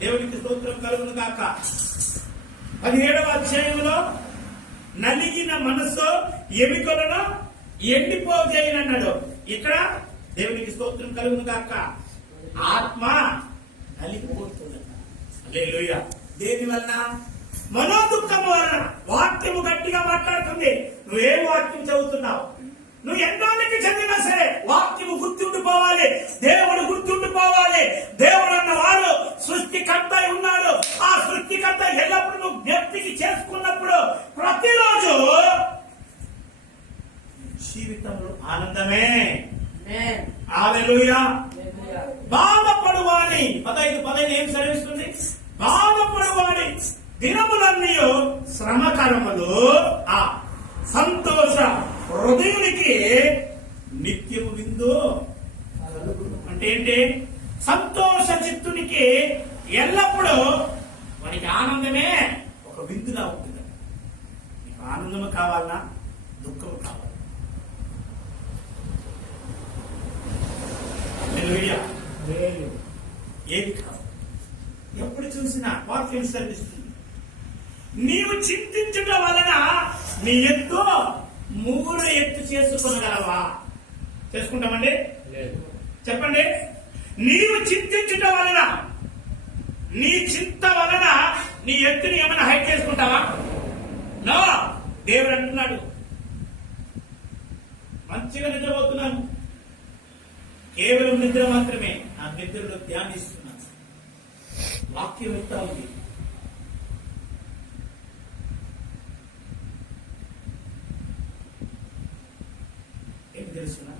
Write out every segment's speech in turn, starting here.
దేవునికి స్తోత్రం కలుగును కాక పదిహేడవ అధ్యాయంలో నలిగిన మనస్సు ఎమికలను ఎండిపోజేయనన్నాడు. ఇక్కడ దేవునికి స్తోత్రం కలుగును కాక ఆత్మ నలిగిపోతుందట హల్లెలూయ. దేని వలన? మనోదుఖం వలన. వాక్యము గట్టిగా మాట్లాడుతుంది. నువ్వేం వాక్యం చదువుతున్నావు? నువ్వు ఎన్నోళ్ళకి చదివినా సరే వాక్యము గుర్తుండిపోవాలి. దేవుడు గుర్తుండిపోవాలి దేవుడు అన్నవాడు సృష్టికర్త అయి ఉన్నాడు ఆ సృష్టికర్త ఎల్లప్పుడు నువ్వు వ్యక్తికి చేసుకున్నప్పుడు ప్రతిరోజు జీవితంలో ఆనందమే. ఆలెలుయా బాధపడువాని పదహైదు పదహైదు ఏం సెలవిస్తుంది బాధపడువాని దినములన్నీ శ్రమకరములు. ఆ సంతోష హృదయునికి నిత్యము విందు అంటే ఏంటి? సంతోష చిత్తునికి ఎల్లప్పుడూ వానికి ఆనందమే ఒక విందులా ఉంటుంది నీకు ఆనందము కావాలన్నా దుఃఖము కావాలి. ఏది కాదు. ఎప్పుడు చూసినా వాక్యం సెలవిస్తుంది నీవు చింతించడం వలన నీ ఎత్తు మూడు ఎత్తు చేసుకునగలవా? చేసుకుంటామండి? చెప్పండి. నీవు చింతించడం వలన నీ చింత వలన నీ ఎత్తుని ఏమైనా హైట్ చేసుకుంటావా? నో దేవుడు అంటున్నాడు. మంచిగా నిద్రపోతున్నాను. కేవలం నిద్ర మాత్రమే నా నిద్రలో ధ్యానిస్తున్నాను. వాక్యం ఎంత ఉంది. ఏం తెలుసునా?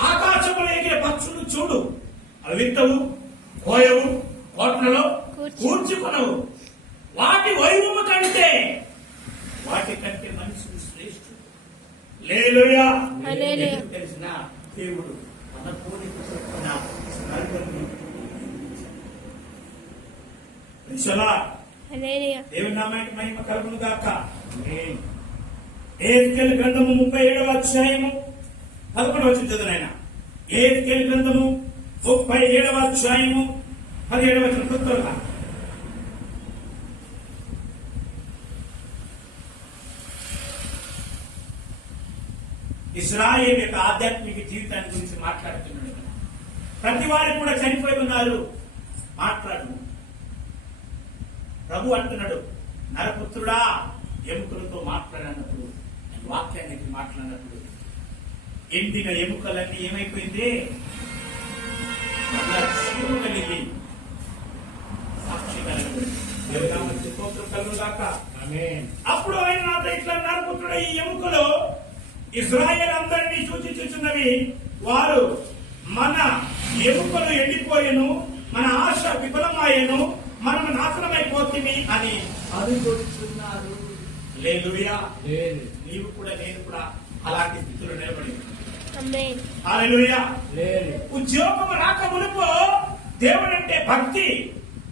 ఆకాశంలో ఎగిరే పక్షులు చూడు. అవి వింటవు కోయవు కోట్లలో కూర్చు. కూర్చుకునవు. వాటి వైభవము కంటే వాటి కంటే శ్రేష్ఠుడు. లేలుయా. ఎందుకు తెలిసిన దేవుడు మన పోలిక చొప్పున దేవుని నామానికి మహిమ కలుగును గాక. ఏజ్కేల్ గ్రంథము ముప్పై ఏడవ అధ్యాయము పదకొండవ చదువునైనా ఏజ్కేల్ గ్రంథము ముప్పై ఏడవ అధ్యాయము పదిహేడవ వచ్చిన పుస్తకంగా ఇస్రాయేల్ యొక్క ఆధ్యాత్మిక జీవితాన్ని గురించి మాట్లాడుతున్నాడు ప్రతి వారికి కూడా చనిపోయి ఉన్నారు. మాట్లాడు ప్రభు అంటున్నాడు నరపుత్రుడా ఎముకలతో మాట్లాడినప్పుడు వాక్యానికి మాట్లాడినప్పుడు ఎండిన ఎముకలన్నీ ఏమైపోయింది? మరలా అప్పుడు ఆయన నాతో ఇట్లా నరపుత్రుడు ఈ ఎముకలు ఇజ్రాయెల్ అందరినీ సూచించుచున్నవి వారు మన ఎముకలు ఎండిపోయెను మన ఆశ విఫలమాయను మనము నాశనమైపోతుంది అని. అనుకుంటున్నారు లేలుయా నీవు కూడా నేను కూడా అలాంటి స్థితిలో నిలబడి ఆమేన్ హల్లెలూయా. ఉద్యోగం రాక మునుపు దేవుడంటే భక్తి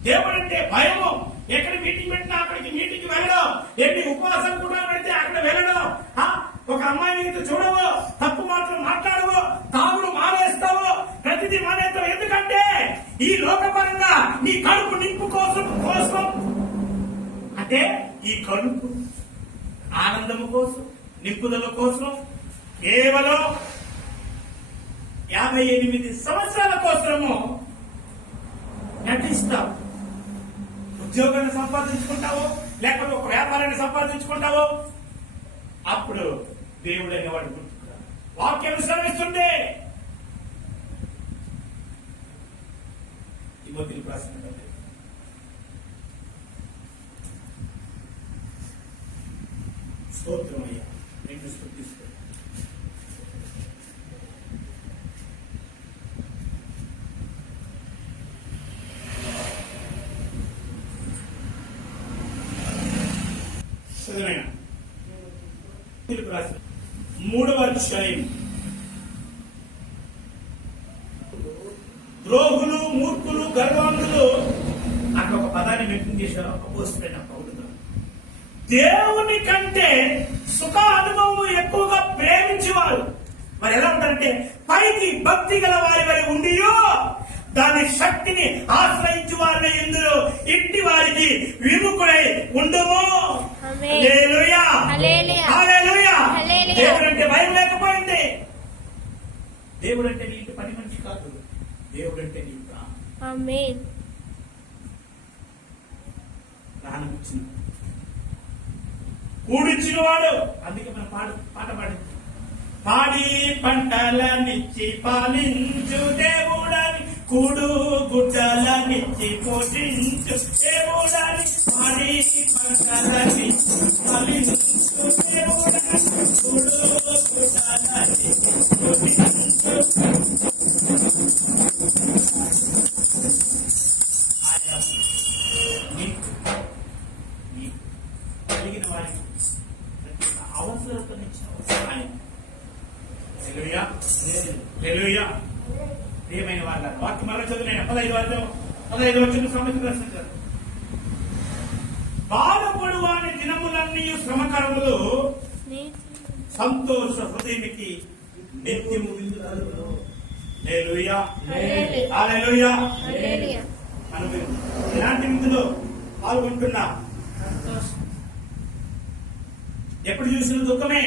దేవుడంటే భయము ఎక్కడ మీటింగ్ పెట్టినా అక్కడికి మీటింగ్ వెళ్ళడం. ఎన్ని ఉపవాసం కూడా పెడితే అక్కడ వెళ్ళడం. ఆ, ఒక అమ్మాయిని నీకు చూడవు తప్పు మాటలు మాట్లాడవు తాగుడు మానేస్తావు ప్రతిదీ మానేస్తావు. ఎందుకంటే ఈ లోకపరంగా నీ కడుపు నింపు కోసం కోసం అంటే ఈ కడుపు ఆనందము కోసం నింపుదల కోసం కేవలం యాభై ఎనిమిది సంవత్సరాల కోసము నటిస్తావు. ఉద్యోగాన్ని సంపాదించుకుంటావు లేకపోతే ఒక వ్యాపారాన్ని సంపాదించుకుంటావు అప్పుడు దేవుడు అనేవాడు గుర్తుకురాడు. వాక్యం శ్రమిస్తుంటే తిమోతికి రాసిన పత్రిక. పిలుపు రాసిన మూడవ అధ్యాయం. ద్రోహులు మూర్ఖులు గర్వాంగులు అక్కడ ఒక పదాన్ని మెయింటైన్ చేశారు ఒక పోస్ట్ పౌరుగా దేవుని కంటే సుఖ అనుభవం ఎక్కువగా ప్రేమించేవారు. మరి ఎలా ఉంటారంటే పైకి భక్తి గల వారి వారి ఉండియో దాని శక్తిని ఆశ్రయించు వారిని ఇందులో ఇంటి వారికి విముఖుడై ఉండము. దేవుడు అంటే భయం లేకపోయింది. దేవుడు అంటే నీ ఇంటి పని మనిషి కాదు. దేవుడు అంటే నీ ప్రాణం. ప్రాణం ఇచ్చిన కూడిచ్చిన వాడు. అందుకే మనం పాడు పాట పాడి పాడి పంటలనిచ్చి పాలించు దేవుడని కూడు గుడ్డలనిచ్చి పోషించు దేవుడని పాడి పంటలనిచ్చి పాలించు దేవుడని. ప్రియమైన వాళ్ళ వాక్యం చదువు పదహైదు వాళ్ళు పదహైదు వచ్చిన సమస్య బాధపడు వాని దినములన్నీ శ్రమకరములు సంతోష హృదయనికి నిత్యము మనం ఇలాంటి విందులో పాల్గొంటున్నా ఎప్పుడు చూసిన దుఃఖమే.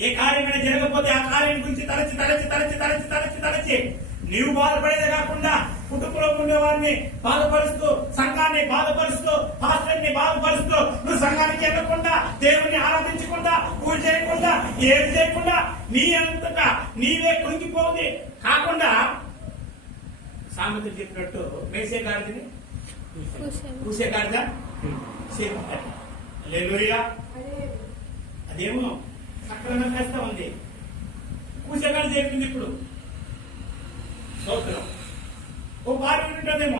ఏ కార్యమైనా జరగకపోతే ఆ కార్యం గురించి తలచి తలచి తలచి తలచి తలచి తలచి. నీవు బాధపడేదే కాకుండా కుటుంబంలో ఉండే వారిని బాధపరుస్తూ సంఘాన్ని బాధపరుస్తూ పాస్టర్ని బాధపరుస్తూ నువ్వు సంఘానికి వెళ్ళకుండా దేవుని ఆరాధించకుండా పూజ చేయకుండా ఏది చేయకుండా నీ అంతటా నీవే కుంగిపోఉంది కాకుండా సామెత చెప్పినట్టు వేసే గాడిదని? కూసే గాడిద? లేలుయా అదేమో సక్రమంగా చేస్తా ఉంది. కూసే గాడిద చెప్పింది ఇప్పుడు. స్తోత్రం ఓ భార్య ఉంటుందేమో